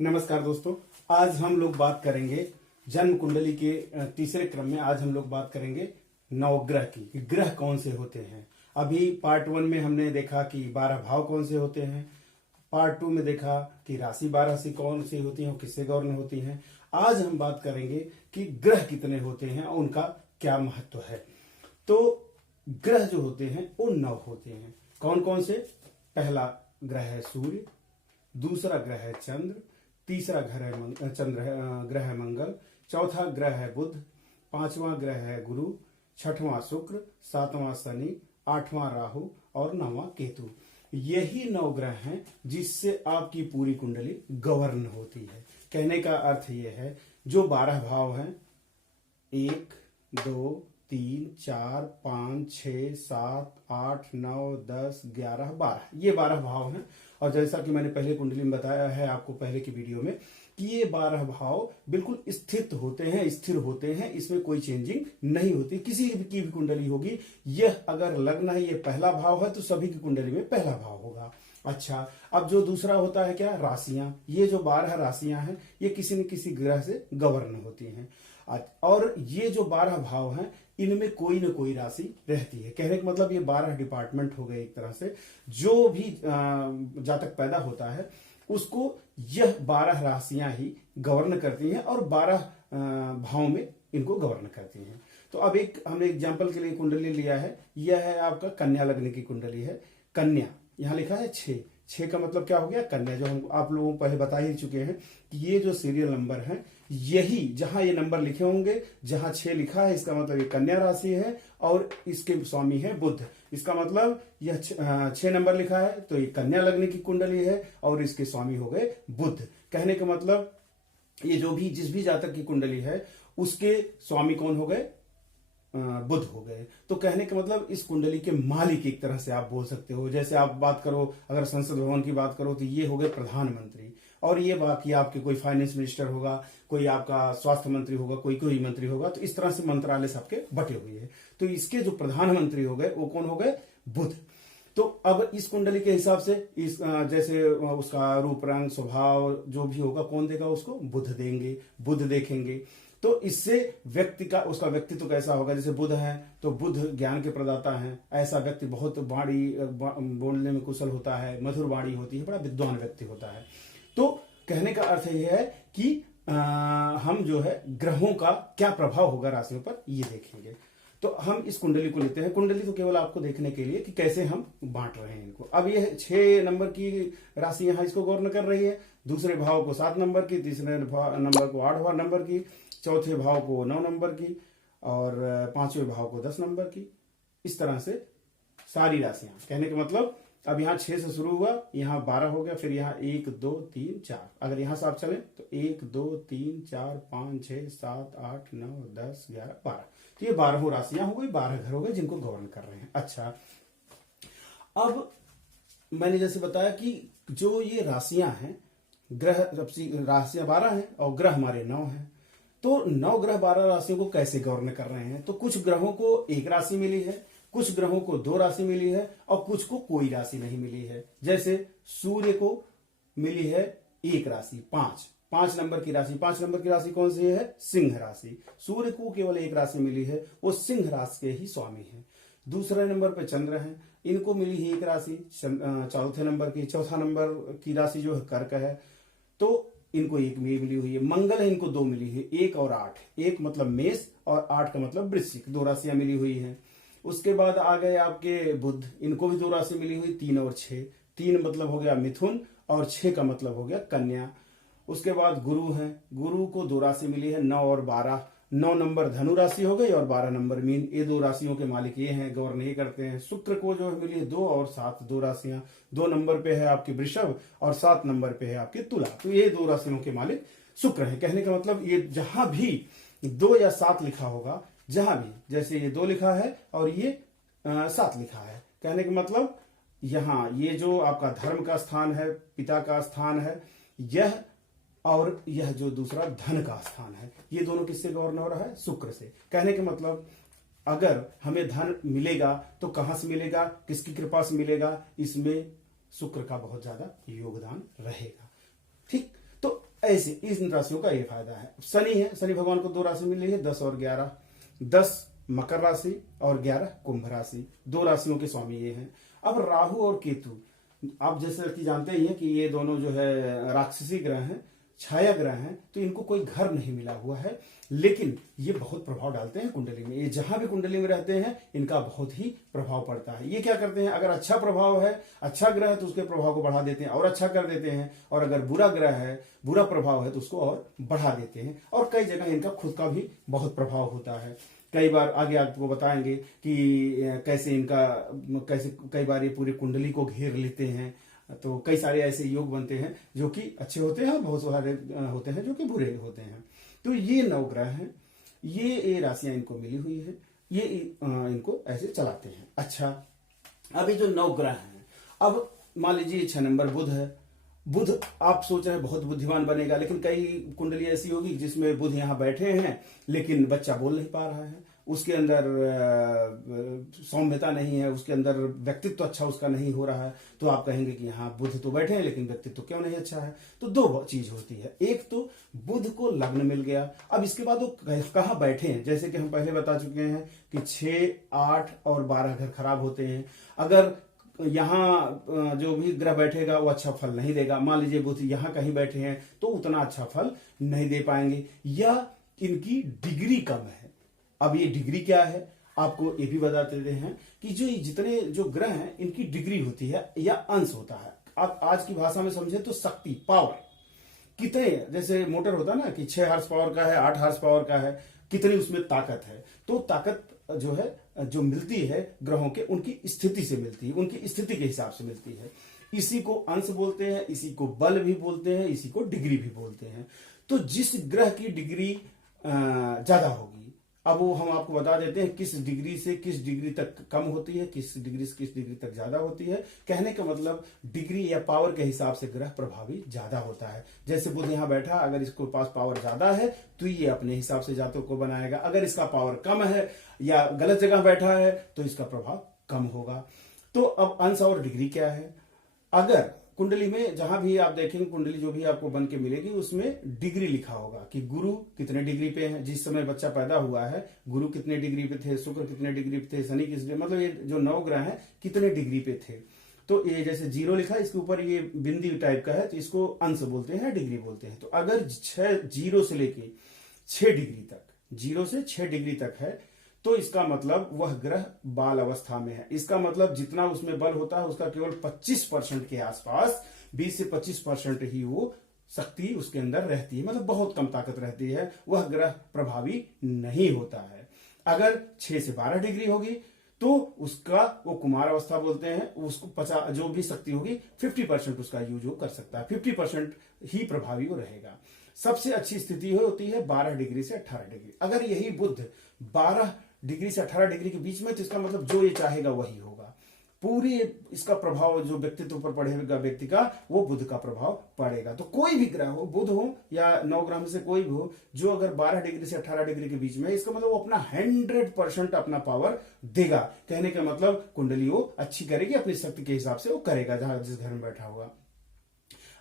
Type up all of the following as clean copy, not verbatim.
नमस्कार दोस्तों, आज हम लोग बात करेंगे जन्म कुंडली के तीसरे क्रम में। आज हम लोग बात करेंगे नवग्रह की कि ग्रह कौन से होते हैं। अभी पार्ट 1 में हमने देखा कि 12 भाव कौन से होते हैं। पार्ट 2 में देखा कि राशि 12 से कौन सी होती हैं और किससे गौर्ण होती हैं। आज हम बात करेंगे कि ग्रह कितने होते हैं और उनका क्या महत्व है। तो ग्रह जो होते हैं वो 9 होते हैं। कौन कौन से? पहला ग्रह है सूर्य, दूसरा ग्रह है चंद्र, तीसरा ग्रह है मंगल, चौथा ग्रह है बुध, पांचवा ग्रह है गुरु, छठवां शुक्र, सातवां शनि, आठवां राहु और नौवां केतु। यही 9 ग्रह हैं जिससे आपकी पूरी कुंडली गवर्न होती है। कहने का अर्थ यह है जो 12 भाव हैं 1 2 3 4 5 6 7 8 9 10 11 12 ये 12 भाव हैं। और जैसा कि मैंने पहले कुंडली में बताया है आपको पहले की वीडियो में कि ये 12 भाव बिल्कुल स्थित होते हैं, स्थिर होते हैं, इसमें कोई चेंजिंग नहीं होती। किसी की भी कुंडली होगी, यह अगर लग्न है, ये पहला भाव है तो सभी की कुंडली में पहला भाव होगा। अच्छा, अब जो दूसरा होता है क्या? राशियां। ये जो 12 राशियां हैं ये किसी न किसी ग्रह से गवर्न होती हैं। और ये जो 12 भाव हैं इनमें कोई न कोई राशि रहती है। कहने का मतलब ये 12 डिपार्टमेंट हो गए एक तरह से। जो भी जातक पैदा होता है उसको यह 12 राशियां ही गवर्न करती हैं और 12 भाव में इनको गवर्न करती हैं। तो अब हमने एग्जाम्पल के लिए कुंडली लिया है। यह है आपका कन्या लग्न की कुंडली है। कन्या, यहां लिखा है 6 का मतलब क्या हो गया? कन्या। जो हम आप लोगों को पहले बता ही चुके हैं कि ये जो सीरियल नंबर है, यही जहां ये नंबर लिखे होंगे, जहां 6 लिखा है इसका मतलब ये कन्या राशि है और इसके स्वामी है बुध। इसका मतलब यह 6 नंबर लिखा है तो ये कन्या लग्न की कुंडली है और इसके स्वामी हो गए बुध। कहने का मतलब ये जो भी जिस भी जातक की कुंडली है उसके स्वामी कौन हो गए? बुध हो गए। तो कहने का मतलब इस कुंडली के मालिक एक तरह से आप बोल सकते हो। जैसे आप बात करो, अगर संसद भवन की बात करो तो ये हो गए प्रधानमंत्री, और ये बाकी आपके कोई फाइनेंस मिनिस्टर होगा, कोई आपका स्वास्थ्य मंत्री होगा, कोई मंत्री होगा। तो इस तरह से मंत्रालय सबके बटे हुए हैं। तो इसके जो प्रधानमंत्री हो गए वो कौन हो गए? बुध। तो अब इस कुंडली के हिसाब से इस जैसे उसका रूप रंग स्वभाव जो भी होगा कौन देगा? उसको बुध देंगे, बुध देखेंगे। तो इससे व्यक्ति का उसका व्यक्तित्व कैसा होगा? जैसे बुध है तो बुध ज्ञान के प्रदाता हैं। ऐसा व्यक्ति बहुत बोलने में कुशल होता है, मधुर वाणी होती है, बड़ा विद्वान व्यक्ति होता है। तो कहने का अर्थ यह है कि हम जो है ग्रहों का क्या प्रभाव होगा राशियों पर ये देखेंगे। तो हम इस कुंडली को लेते हैं। कुंडली तो केवल आपको देखने के लिए कि कैसे हम बांट रहे हैं इनको। अब यह 6 नंबर की राशि यहाँ इसको गौर कर रही है, दूसरे भाव को 7 नंबर की, तीसरे नंबर को 8 नंबर की, चौथे भाव को 9 नंबर की और 5वें भाव को 10 नंबर की। इस तरह से सारी राशियां। कहने का मतलब अब यहाँ 6 से शुरू हुआ, यहाँ 12 हो गया, फिर यहाँ 1 2 3 4। अगर यहाँ से आप चले तो 1 2 3 4 5 6 7 8 9 10 11 12। तो ये 12 राशियां हो गई, 12 घर हो गए जिनको गवर्न कर रहे हैं। अच्छा, अब मैंने जैसे बताया कि जो ये राशियां हैं, ग्रह राशियां 12 हैं और ग्रह हमारे 9 हैं। तो 9 ग्रह 12 राशियों को कैसे गवर्न कर रहे हैं? तो कुछ ग्रहों को 1 राशि मिली है, कुछ ग्रहों को 2 राशि मिली है और कुछ को कोई राशि नहीं मिली है। जैसे सूर्य को मिली है 1 राशि, 5 नंबर की राशि। 5 नंबर की राशि कौन सी है? सिंह राशि। सूर्य को केवल 1 राशि मिली है, वो सिंह राशि के ही स्वामी है। दूसरे नंबर पे चंद्र है, इनको मिली है 1 राशि, चौथे नंबर की। चौथा नंबर की राशि जो है कर्क है, तो इनको 1 मिली हुई है। मंगल है, इनको 2 मिली है, 1 और 8। 1 मतलब मेष और 8 का मतलब वृश्चिक, 2 राशियां मिली हुई हैं। उसके बाद आ गए आपके बुध, इनको भी 2 राशि मिली हुई, 3 और 6। 3 मतलब हो गया मिथुन और 6 का मतलब हो गया कन्या। उसके बाद गुरु है, गुरु को 2 राशि मिली है, 9 और 12। 9 नंबर धनु राशि हो गई और 12 नंबर मीन। ये 2 राशियों के मालिक ये हैं, गवर्न ये करते हैं। शुक्र को जो मिली है 2 और 7, 2 राशियां। 2 नंबर पे है आपकी वृषभ और 7 नंबर पे है आपकी तुला। तो ये 2 राशियों के मालिक शुक्र है। कहने का मतलब ये जहां भी 2 या 7 लिखा होगा, जहां भी, जैसे ये 2 लिखा है और ये 7 लिखा है, कहने का मतलब यहां ये जो आपका धर्म का स्थान है, पिता का स्थान है, यह और यह जो दूसरा धन का स्थान है, ये दोनों किससे गवर्न हो रहा है? शुक्र से। कहने का मतलब अगर हमें धन मिलेगा तो कहां से मिलेगा, किसकी कृपा से मिलेगा? इसमें शुक्र का बहुत ज्यादा योगदान रहेगा। ठीक, तो ऐसे इन राशियों का ये फायदा है। शनि है, शनि भगवान को 2 राशि मिली है, 10 और 11। 10 मकर राशि और 11 कुंभ राशि, 2 राशियों के स्वामी ये हैं। अब राहु और केतु, आप जैसे कि जानते ही हैं कि ये दोनों जो है राक्षसी ग्रह हैं, छाया ग्रह हैं, तो इनको कोई घर नहीं मिला हुआ है, लेकिन ये बहुत प्रभाव डालते हैं कुंडली में। ये जहां भी कुंडली में रहते हैं इनका बहुत ही प्रभाव पड़ता है। ये क्या करते हैं, अगर अच्छा प्रभाव है, अच्छा ग्रह है तो उसके प्रभाव को बढ़ा देते हैं और अच्छा कर देते हैं, और अगर बुरा ग्रह है, बुरा प्रभाव है तो उसको और बढ़ा देते हैं। और कई जगह इनका खुद का भी बहुत प्रभाव होता है। कई बार आगे आपको बताएंगे कि कैसे इनका कई बार ये पूरी कुंडली को घेर लेते हैं। तो कई सारे ऐसे योग बनते हैं जो कि अच्छे होते हैं और बहुत सारे होते हैं जो कि बुरे होते हैं। तो ये 9 ग्रह हैं, ये राशियां इनको मिली हुई है, ये इनको ऐसे चलाते हैं। अच्छा, अभी जो 9 ग्रह हैं, अब मान लीजिए 6 नंबर बुध है। बुध आप सोच रहे हैं बहुत बुद्धिमान बनेगा, लेकिन कई कुंडली ऐसी होगी जिसमें बुध यहाँ बैठे हैं लेकिन बच्चा बोल नहीं पा रहा है, उसके अंदर सौम्यता नहीं है, उसके अंदर व्यक्तित्व अच्छा उसका नहीं हो रहा है। तो आप कहेंगे कि हाँ बुध तो बैठे हैं लेकिन व्यक्तित्व क्यों नहीं अच्छा है। तो 2 चीज होती है, एक तो बुध को लग्न मिल गया, अब इसके बाद वो कहाँ बैठे हैं। जैसे कि हम पहले बता चुके हैं कि 6, 8 और 12 घर खराब होते हैं। अगर यहाँ जो भी ग्रह बैठेगा वो अच्छा फल नहीं देगा। मान लीजिए बुध यहाँ कहीं बैठे हैं तो उतना अच्छा फल नहीं दे पाएंगे, या इनकी डिग्री कम है। अब ये डिग्री क्या है आपको ये भी बता देते हैं कि जो जितने जो ग्रह हैं इनकी डिग्री होती है या अंश होता है। आप आज की भाषा में समझे तो शक्ति, पावर कितने, जैसे मोटर होता है ना कि 6 हॉर्स पावर का है, 8 हॉर्स पावर का है, कितनी उसमें ताकत है। तो ताकत जो है जो मिलती है ग्रहों के उनकी स्थिति से मिलती है, उनकी स्थिति के हिसाब से मिलती है। इसी को अंश बोलते हैं, इसी को बल भी बोलते हैं, इसी को डिग्री भी बोलते हैं। तो जिस ग्रह की डिग्री ज्यादा होगी, अब वो हम आपको बता देते हैं किस डिग्री से किस डिग्री तक कम होती है, किस डिग्री से किस डिग्री तक ज्यादा होती है। कहने का मतलब डिग्री या पावर के हिसाब से ग्रह प्रभावी ज्यादा होता है। जैसे बुध यहाँ बैठा, अगर इसको पास पावर ज्यादा है तो ये अपने हिसाब से जातकों को बनाएगा। अगर इसका पावर कम है या गलत जगह बैठा है तो इसका प्रभाव कम होगा। तो अब अंश और डिग्री क्या है, अगर कुंडली में जहां भी आप देखेंगे कुंडली जो भी आपको बन के मिलेगी उसमें डिग्री लिखा होगा कि गुरु कितने डिग्री पे है, जिस समय बच्चा पैदा हुआ है गुरु कितने डिग्री पे थे, शुक्र कितने डिग्री पे थे, शनि किस डिग्री, मतलब ये जो 9 ग्रह हैं कितने डिग्री पे थे। तो ये जैसे 0 लिखा है इसके ऊपर ये बिंदी टाइप का है तो इसको अंश बोलते हैं, डिग्री बोलते हैं। तो अगर 0 से लेके 6 डिग्री तक, 0 से 6 डिग्री तक है तो इसका मतलब वह ग्रह बाल अवस्था में है। इसका मतलब जितना उसमें बल होता है उसका केवल 25% के आसपास, 20 से 25% ही वो शक्ति उसके अंदर रहती है, मतलब बहुत कम ताकत रहती है, वह ग्रह प्रभावी नहीं होता है। अगर 6 से 12 डिग्री होगी तो उसका वो कुमार अवस्था बोलते हैं, उसको 50 जो भी शक्ति होगी 50% उसका यूज कर सकता है, 50% ही प्रभावी वो रहेगा। सबसे अच्छी स्थिति होती है 12 डिग्री से 18 डिग्री। अगर यही बुध 12 डिग्री से 18 डिग्री के बीच में, तो इसका मतलब जो ये चाहेगा वही होगा। पूरी इसका प्रभाव जो व्यक्तित्व पर पड़ेगा व्यक्ति का, वो बुध का प्रभाव पड़ेगा। तो कोई भी ग्रह हो, बुध हो या 9 ग्रह में से कोई भी हो, जो अगर 12 डिग्री से 18 डिग्री के बीच में, इसका मतलब वो अपना 100% अपना पावर देगा। कहने का मतलब कुंडली वो अच्छी करेगी, अपनी शक्ति के हिसाब से वो करेगा जहां जिस घर में बैठा हुआ।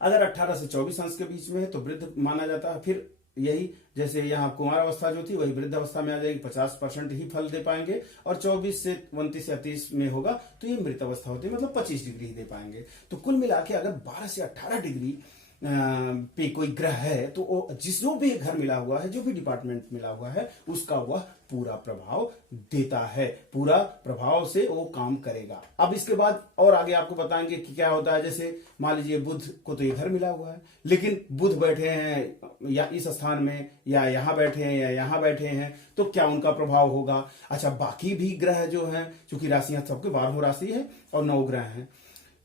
अगर 18 से 24 अंश के बीच में है तो वृद्ध माना जाता है। फिर यही जैसे यहाँ कुमार अवस्था जो थी वही वृद्ध अवस्था में आ जाएगी, 50% ही फल दे पाएंगे। और 24 से 29 या 30 में होगा तो ये मृत अवस्था होती है, मतलब 25 डिग्री ही दे पाएंगे। तो कुल मिला के अगर 12 से 18 डिग्री पे कोई ग्रह है तो जो भी घर मिला हुआ है, जो भी डिपार्टमेंट मिला हुआ है, उसका वह पूरा प्रभाव देता है, पूरा प्रभाव से वो काम करेगा। अब इसके बाद और आगे आपको बताएंगे कि क्या होता है। जैसे मान लीजिए बुध को तो ये घर मिला हुआ है, लेकिन बुध बैठे हैं या इस स्थान में, या यहाँ बैठे हैं या यहाँ बैठे हैं, तो क्या उनका प्रभाव होगा। अच्छा, बाकी भी ग्रह जो है, चूंकि राशियां सबके 12 राशि है और 9 ग्रह हैं,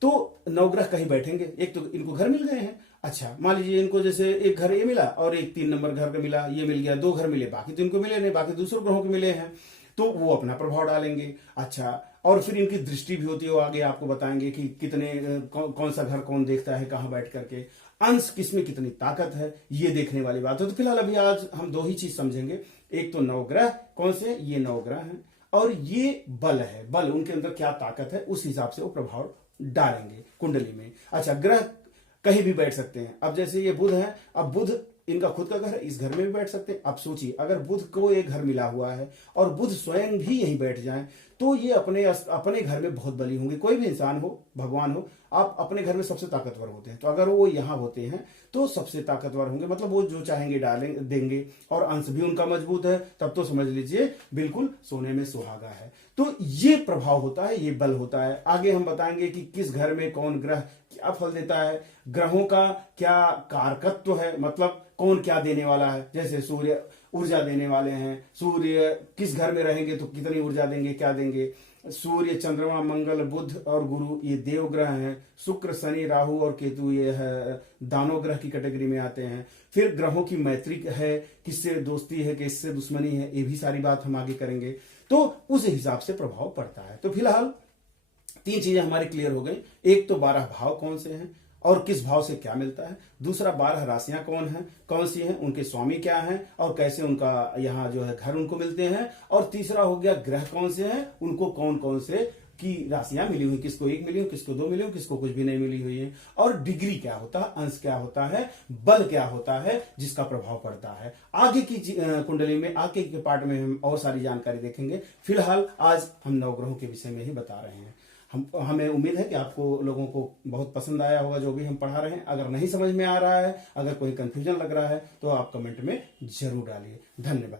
तो 9 ग्रह कहीं बैठेंगे। एक तो इनको घर मिल गए हैं, अच्छा मान लीजिए इनको जैसे एक घर ये मिला और एक 3 नंबर घर का मिला, ये मिल गया, 2 घर मिले, बाकी तो इनको मिले नहीं, बाकी दूसरों ग्रहों के मिले हैं, तो वो अपना प्रभाव डालेंगे। अच्छा, और फिर इनकी दृष्टि भी होती है, वो आगे आपको बताएंगे कि कितने कौन सा घर कौन देखता है, कहाँ बैठ करके, अंश किसमें कितनी ताकत है, ये देखने वाली बात है। तो फिलहाल अभी आज हम 2 ही चीज समझेंगे। एक तो 9 ग्रह कौन से, ये 9 ग्रह हैं, और ये बल है, बल उनके अंदर क्या ताकत है, उस हिसाब से वो प्रभाव डालेंगे कुंडली में। अच्छा, ग्रह कहीं भी बैठ सकते हैं। अब जैसे ये बुध है, अब बुध इनका खुद का घर है, इस घर में भी बैठ सकते हैं। अब सोचिए अगर बुध को एक घर मिला हुआ है और बुध स्वयं भी यहीं बैठ जाए तो ये अपने घर में बहुत बली होंगे। कोई भी इंसान हो, भगवान हो, आप अपने घर में सबसे ताकतवर होते हैं, तो अगर वो यहाँ होते हैं तो सबसे ताकतवर होंगे, मतलब वो जो चाहेंगे डालेंगे देंगे, और अंश भी उनका मजबूत है, तब तो समझ लीजिए बिल्कुल सोने में सुहागा है। तो ये प्रभाव होता है, ये बल होता है। आगे हम बताएंगे कि किस घर में कौन ग्रह क्या फल देता है, ग्रहों का क्या कारकत्व है, मतलब कौन क्या देने वाला है। जैसे सूर्य ऊर्जा देने वाले हैं, सूर्य किस घर में रहेंगे तो कितनी ऊर्जा देंगे, क्या देंगे। सूर्य, चंद्रमा, मंगल, बुध और गुरु ये देव ग्रह हैं। शुक्र, शनि, राहु और केतु ये है दानव ग्रह की कैटेगरी में आते हैं। फिर ग्रहों की मैत्री है, किससे दोस्ती है, किससे दुश्मनी है, ये भी सारी बात हम आगे करेंगे, तो उस हिसाब से प्रभाव पड़ता है। तो फिलहाल 3 चीजें हमारी क्लियर हो गई। एक तो 12 भाव कौन से हैं और किस भाव से क्या मिलता है। दूसरा 12 राशियां कौन सी हैं, उनके स्वामी क्या हैं और कैसे उनका यहाँ जो है घर उनको मिलते हैं। और तीसरा हो गया ग्रह कौन से हैं, उनको कौन कौन से की राशियां मिली हुई, किसको 1 मिली हुई, किसको 2 मिली हुई, किसको कुछ भी नहीं मिली हुई है। और डिग्री क्या होता है, अंश क्या होता है, बल क्या होता है जिसका प्रभाव पड़ता है। आगे की कुंडली में, आगे के पार्ट में हम और सारी जानकारी देखेंगे। फिलहाल आज हम नवग्रहों के विषय में ही बता रहे हैं। हमें उम्मीद है कि आपको लोगों को बहुत पसंद आया होगा जो भी हम पढ़ा रहे हैं। अगर नहीं समझ में आ रहा है, अगर कोई कंफ्यूजन लग रहा है तो आप कमेंट में जरूर डालिए। धन्यवाद।